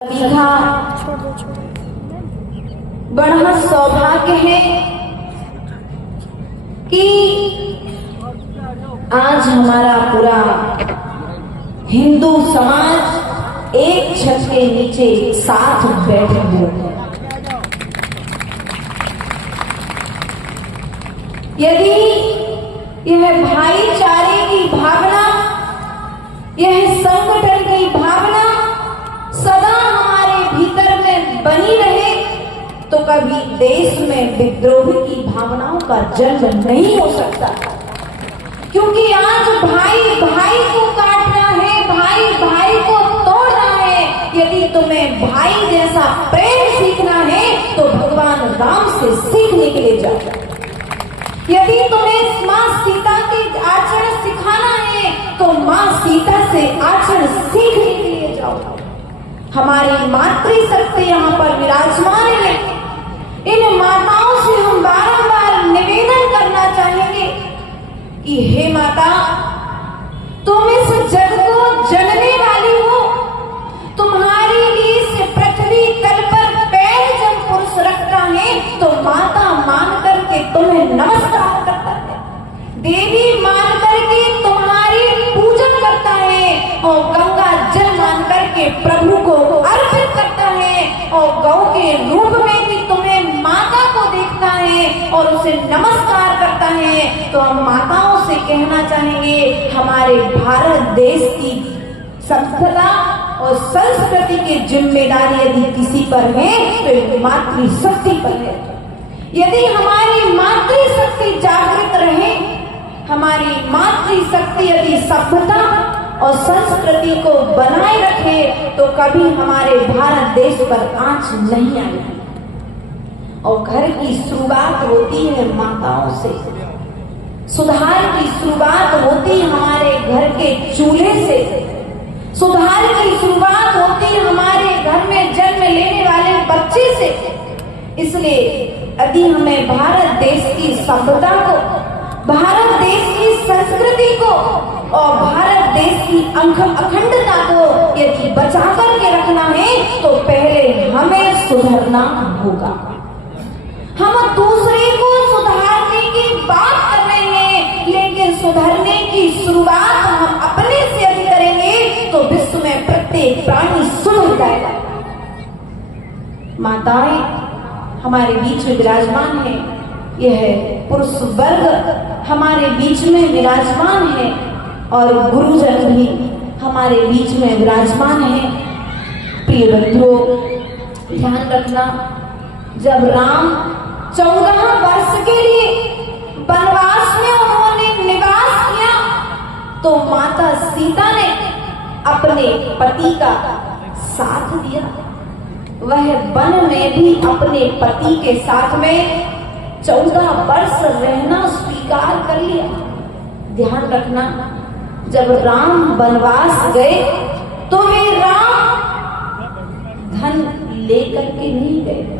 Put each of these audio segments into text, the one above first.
का बड़ा सौभाग्य है कि आज हमारा पूरा हिंदू समाज एक छत के नीचे साथ बैठे हुए हैं। यदि यह भाईचारे की भावना, यह संगठन की भावना सदा हमारे भीतर में बनी रहे तो कभी देश में विद्रोह की भावनाओं का जन्म नहीं हो सकता। क्योंकि आज भाई भाई को काटना है, भाई भाई को तोड़ना है। यदि तुम्हें भाई जैसा प्रेम सीखना है तो भगवान राम से सीखने के लिए जाओ। यदि तुम्हें माँ सीता के आचरण सिखाना है तो माँ सीता से आचरण सीखने के लिए जाओ। हमारी मातृशक्ति यहाँ पर विराजमान है। इन माताओं से हम बारंबार निवेदन करना चाहेंगे कि हे माता, तुम इस जग को जनने वाली हो। तुम्हारी इस पृथ्वी तल पर पैर जब पुरुष रखता है तो माता मान करके तुम्हें नमस्कार करता है, देवी मान करके तुम्हारी पूजन करता है और गंगा जल मान करके प्रभु को अर्पित करता है और गौ के रूप में भी तुम्हें माता को देखता है और उसे नमस्कार करता है। तो हम माताओं से कहना चाहेंगे, हमारे भारत देश की सभ्यता और संस्कृति की जिम्मेदारी यदि किसी पर है तो मातृशक्ति पर है। यदि हमारी मातृशक्ति जागृत रहे, हमारी मातृशक्ति यदि सभ्यता और संस्कृति को बनाए रखे तो कभी हमारे भारत देश पर आंच नहीं आएगी। और घर की शुरुआत होती है माताओं से, सुधार की शुरुआत होती है हमारे घर के चूल्हे से, सुधार की शुरुआत होती है हमारे घर में जन्म लेने वाले बच्चे से। इसलिए यदि हमें भारत देश की सभ्यता को, भारत देश की संस्कृति को और भारत देश की अखंडता को यदि बचा करके रखना है तो पहले हमें सुधरना होगा। हम दूसरे को सुधारने की बात कर रहे हैं, लेकिन सुधरने की शुरुआत हम अपने से यदि करेंगे तो विश्व में प्रत्येक प्राणी सुधर जाएगा। माताएं हमारे बीच में विराजमान है, यह पुरुष वर्ग हमारे बीच में विराजमान है और गुरुजन भी हमारे बीच में विराजमान है। प्रिय बंधुओं, ध्यान रखना, जब राम 14 वर्ष के लिए वनवास में उन्होंने निवास किया तो माता सीता ने अपने पति का साथ दिया। वह वन में भी अपने पति के साथ में 14 वर्ष रहना स्वीकार कर लिया। ध्यान रखना, जब राम वनवास गए तो वे राम धन लेकर के नहीं गए।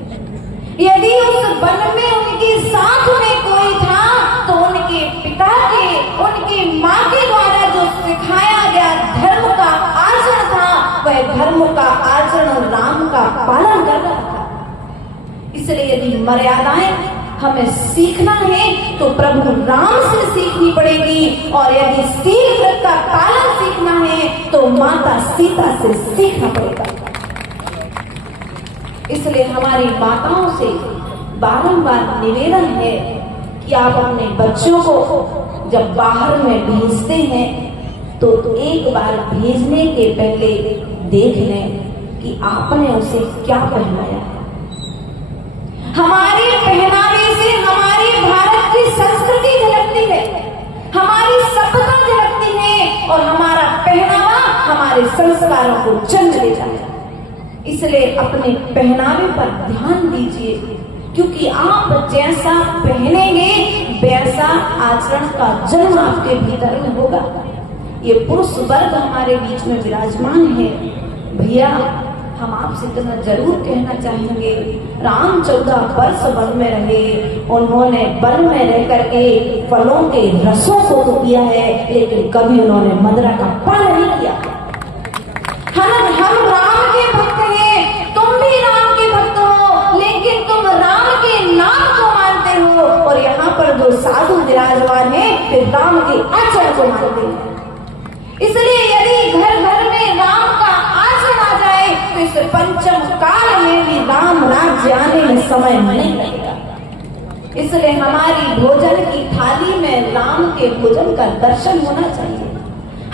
यदि उस वन में उनके साथ में कोई था तो उनके पिता के, उनकी माँ के द्वारा जो सिखाया गया धर्म का आचरण था, वह धर्म का आचरण राम का पालन कर रहा था। इसलिए यदि मर्यादाएं हमें सीखना है तो प्रभु राम से सीखनी पड़ेगी और यदि शील व्रत का पालन सीखना है तो माता सीता से सीखना पड़ेगा। इसलिए हमारी माताओं से बारंबार निवेदन है कि आप अपने बच्चों को जब बाहर में भेजते हैं तो एक बार भेजने के पहले देख लें कि आपने उसे क्या पहनाया है। हमारे पहनावे से हमारी भारत की संस्कृति झलकती है, हमारी सभ्यता झलकती है और हमारा पहनावा हमारे संस्कारों को जन्म देता है। इसलिए अपने पहनावे पर ध्यान दीजिए, क्योंकि आप जैसा पहनेंगे वैसा आचरण का जन्म आपके भीतर में होगा। ये पुरुष वर्ग हमारे बीच में विराजमान है। भैया, हम आपसे इतना जरूर कहना चाहेंगे, राम 14 वर्ष वन में रहे, उन्होंने वन में रह करके फलों के रसों को तो किया है, लेकिन कभी उन्होंने मदिरा का पान नहीं किया। हम राम के भक्त हैं, पंचम काल में भी राम राज्य आने में समय नहीं लगेगा। इसलिए हमारी भोजन की थाली में राम के भोजन का दर्शन होना चाहिए।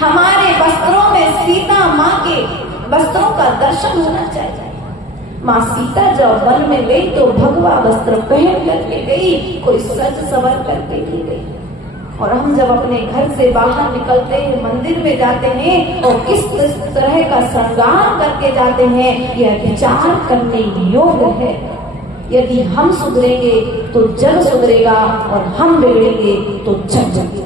हमारे वस्त्रों में सीता माँ के वस्त्रों का दर्शन होना चाहिए। माँ सीता जब वन में गई तो भगवा वस्त्र पहन करके गई, कोई सज सवर करके नहीं गई। और हम जब अपने घर से बाहर निकलते हैं, मंदिर में जाते हैं और किस तरह का श्रृंगार करके जाते हैं, यह विचार करने योग्य है। यदि हम सुधरेंगे तो जग सुधरेगा और हम बिगड़ेंगे तो जग जगेगा।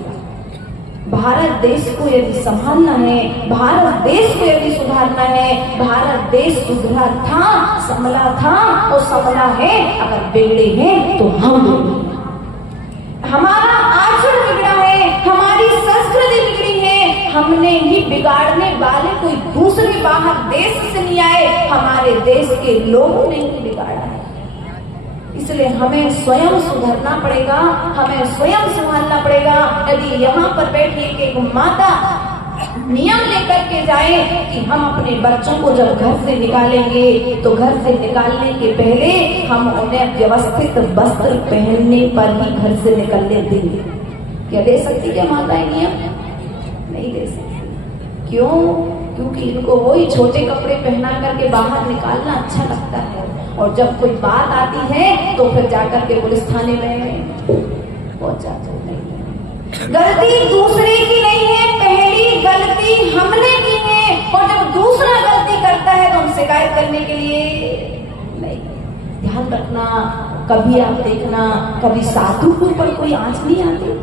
भारत देश को यदि संभालना है, भारत देश को यदि सुधारना है, भारत देश सुधरा था, संभला था और संभला है। अगर बिगड़े हैं तो हम बिगड़े। हमारा आचरण बिगड़ा है, हमारी संस्कृति बिगड़ी है। हमने ही बिगाड़ने वाले कोई दूसरे बाहर देश से नहीं आए, हमारे देश के लोगों ने ही बिगाड़ा है। इसलिए हमें स्वयं सुधरना पड़ेगा, हमें स्वयं संभालना पड़ेगा। यदि यहाँ पर बैठी एक माता नियम लेकर के जाए कि हम अपने बच्चों को जब घर से निकालेंगे तो घर से निकालने के पहले हम उन्हें व्यवस्थित वस्त्र पहनने पर ही घर से निकलने देंगे, क्या दे सकती क्या माताएं नियम? नहीं दे सकती। क्यों? क्योंकि इनको वही छोटे कपड़े पहना करके बाहर निकालना अच्छा लगता है, और जब कोई बात आती है तो फिर जाकर के पुलिस थाने में पहुंच जाते हैं। गलती दूसरे की नहीं है, पहली गलती हमने की है। और जब दूसरा गलती करता है तो हम शिकायत करने के लिए नहीं। ध्यान रखना, कभी आप देखना, कभी साधु के ऊपर कोई आंच नहीं आती।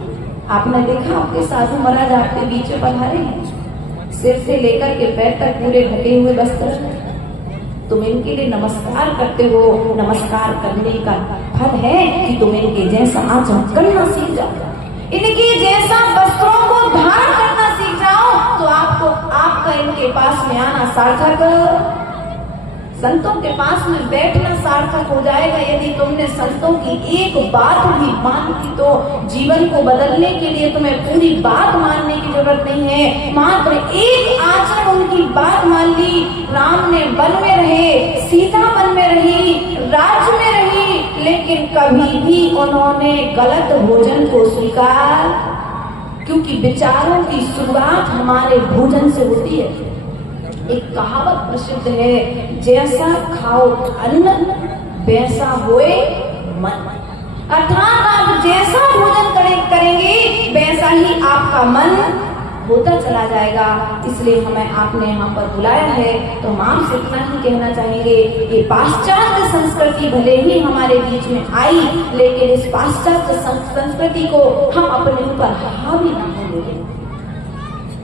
आपने देखा आपके साधु महाराज आपके बीच में पधारे हैं, सिर से लेकर के पैर तक पूरे ढके हुए वस्त्र। तुम इनके लिए नमस्कार करते हो, नमस्कार करने का फल है कि तुम इनके जैसा आचरण करना सीख जाओ, इनके जैसा वस्त्रों को धारण करना सीख जाओ, तो आपका इनके पास में आना सार्थक, संतों के पास में बैठना सार्थक हो जाएगा। यदि तुमने संतों की एक बात भी मान ली तो जीवन को बदलने के लिए तुम्हें पूरी बात मानने की जरूरत नहीं है, मात्र एक आचरण उनकी बात मान ली। राम ने वन में रहे, सीता वन में रही, राज्य में रही, लेकिन कभी भी उन्होंने गलत भोजन को स्वीकार, क्योंकि विचारों की शुरुआत हमारे भोजन से होती है। एक कहावत प्रसिद्ध है, जैसा खाओ अन्न वैसा होए मन। अर्थात आप जैसा भोजन करेंगे वैसा ही आपका मन होता चला जाएगा। इसलिए हमें आपने यहाँ पर बुलाया है तो हम आपसे इतना ही कहना चाहेंगे, ये पाश्चात्य संस्कृति भले ही हमारे बीच में आई, लेकिन इस पाश्चात्य संस्कृति को हम अपने ऊपर हावी न होने दें।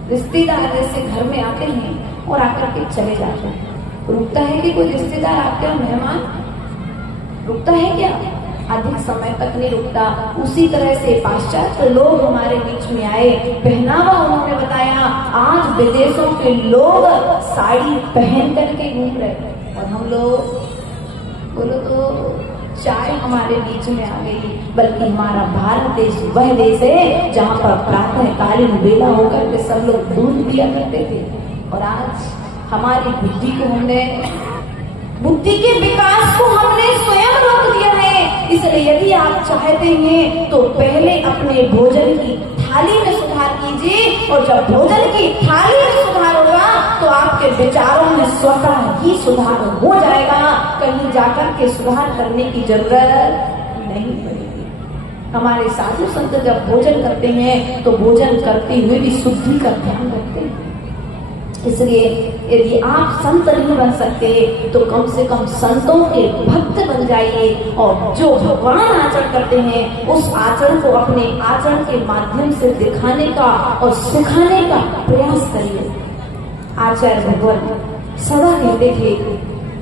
रिश्तेदार जैसे घर में आते हैं और आकर के चले जाते हैं, रुकता है कि कोई रिश्तेदार आपके मेहमान रुकता है क्या? अधिक समय तक नहीं रुकता। उसी तरह से पाश्चात्य लोग हमारे बीच में आए, पहनावा उन्होंने बताया। आज विदेशों के लोग साड़ी पहन करके घूम रहे और हम लोग बोलो तो चाय हमारे बीच में आ गई। बल्कि हमारा भारत देश वह देश है जहाँ पर प्रातःकालीन बेला होकर के सब लोग दूध पिया करते थे, और आज हमारी बुद्धि के विकास को हमने स्वयं रोक दिया है। इसलिए यदि आप चाहते हैं तो पहले अपने भोजन की थाली में सुधार कीजिए, और जब भोजन की थाली में सुधार होगा तो आपके विचारों में स्वतः ही सुधार हो जाएगा। कहीं जाकर के सुधार करने की जरूरत नहीं पड़ेगी। हमारे साधु संत जब भोजन करते हैं तो भोजन करते हुए भी शुद्धि का ध्यान रखते हैं। इसलिए यदि आप संत नहीं बन सकते तो कम से कम संतों के भक्त बन जाइए, और जो भगवान आचरण करते हैं उस आचरण को अपने आचरण के माध्यम से दिखाने का और सिखाने का प्रयास करिए। आचार्य भगवान सदा कहते थे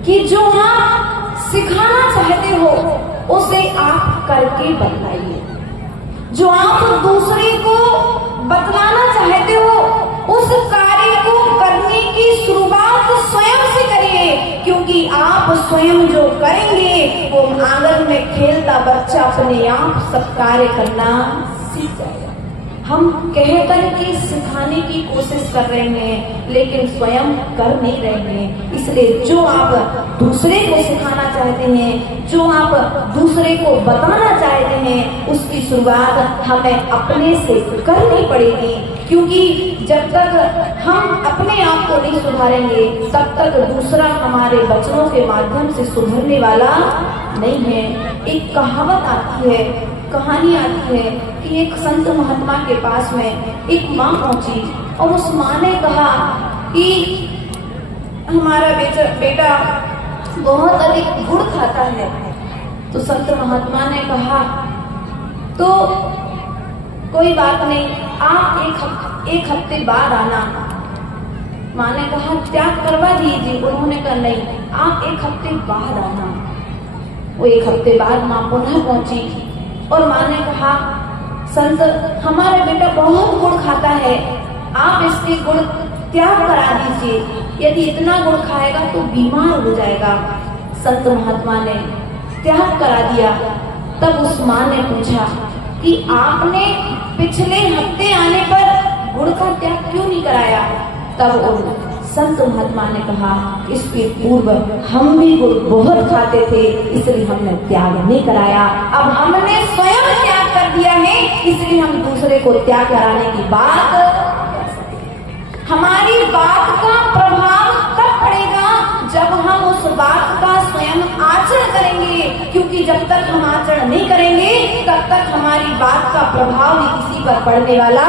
कि जो आप सिखाना चाहते हो उसे आप करके बतलाइए, जो आप दूसरे को बतलाना चाहते हो उस कार्य को करने की शुरुआत स्वयं से करिए, क्योंकि आप स्वयं जो करेंगे वो आंगन में खेलता बच्चा अपने आप सब कार्य करना सीख जाएगा। हम कहकर के सिखाने की कोशिश कर रहे हैं, लेकिन स्वयं कर नहीं रहे हैं। इसलिए जो आप दूसरे को सिखाना चाहते हैं, जो आप दूसरे को बताना चाहते हैं, उसकी शुरुआत हमें अपने से करनी पड़ेगी। क्योंकि जब तक हम अपने आप को नहीं सुधारेंगे, तब तक दूसरा हमारे वचनों के माध्यम से सुधरने वाला नहीं है। एक कहावत आती है, कहानी आती है कि एक संत महात्मा के पास में एक माँ पहुंची और उस माँ ने कहा कि हमारा बेटा बहुत अधिक गुड़ खाता है। तो संत महात्मा ने कहा तो कोई बात नहीं, आप एक हफ्ते बाद आना। माँ ने कहा त्याग करवा दीजिए। उन्होंने कहा नहीं, आप एक हफ्ते बाद आना। वो एक हफ्ते बाद माँ पुनः पहुंची और माँ ने कहा संत हमारा बेटा बहुत गुड़ खाता है, आप इसके गुड़ त्याग करा दीजिए। यदि इतना गुड़ खाएगा तो बीमार हो जाएगा। संत महात्मा ने त्याग करा दिया। तब उस माँ ने पूछा कि आपने पिछले हफ्ते आने पर गुड़ का त्याग क्यों नहीं कराया? तब उन संत महात्मा ने कहा इसके पूर्व हम भी गुड़ बहुत खाते थे, इसलिए हमने त्याग नहीं कराया। अब हमने स्वयं त्याग कर दिया है, इसलिए हम दूसरे को त्याग कराने की बात। हमारी बात का प्रभाव तब पड़ेगा जब हम उस बात का स्वयं आचरण करेंगे, क्योंकि जब तक हम आचरण नहीं करेंगे तब तक हमारी बात का प्रभाव भी किसी पर पड़ने वाला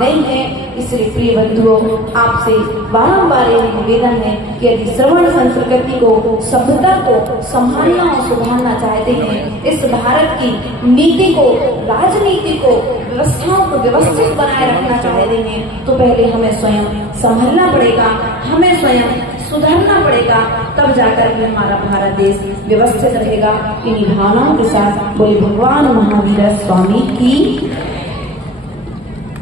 नहीं है। इसलिए प्रिय बंधुओं, आपसे बारंबार यह निवेदन है कि यदि श्रवण संस्कृति को, सभ्यता को संभालना और सुधारना चाहते हैं, इस भारत की नीति को, राजनीति को, व्यवस्थाओं को व्यवस्थित बनाए रखना चाहते हैं, तो पहले हमें स्वयं संभलना पड़ेगा, हमें स्वयं सुधरना पड़ेगा। तब जाकर के हमारा भारत देश व्यवस्थित रहेगा। इन्हीं भावनाओं के साथ बोले भगवान महावीर स्वामी की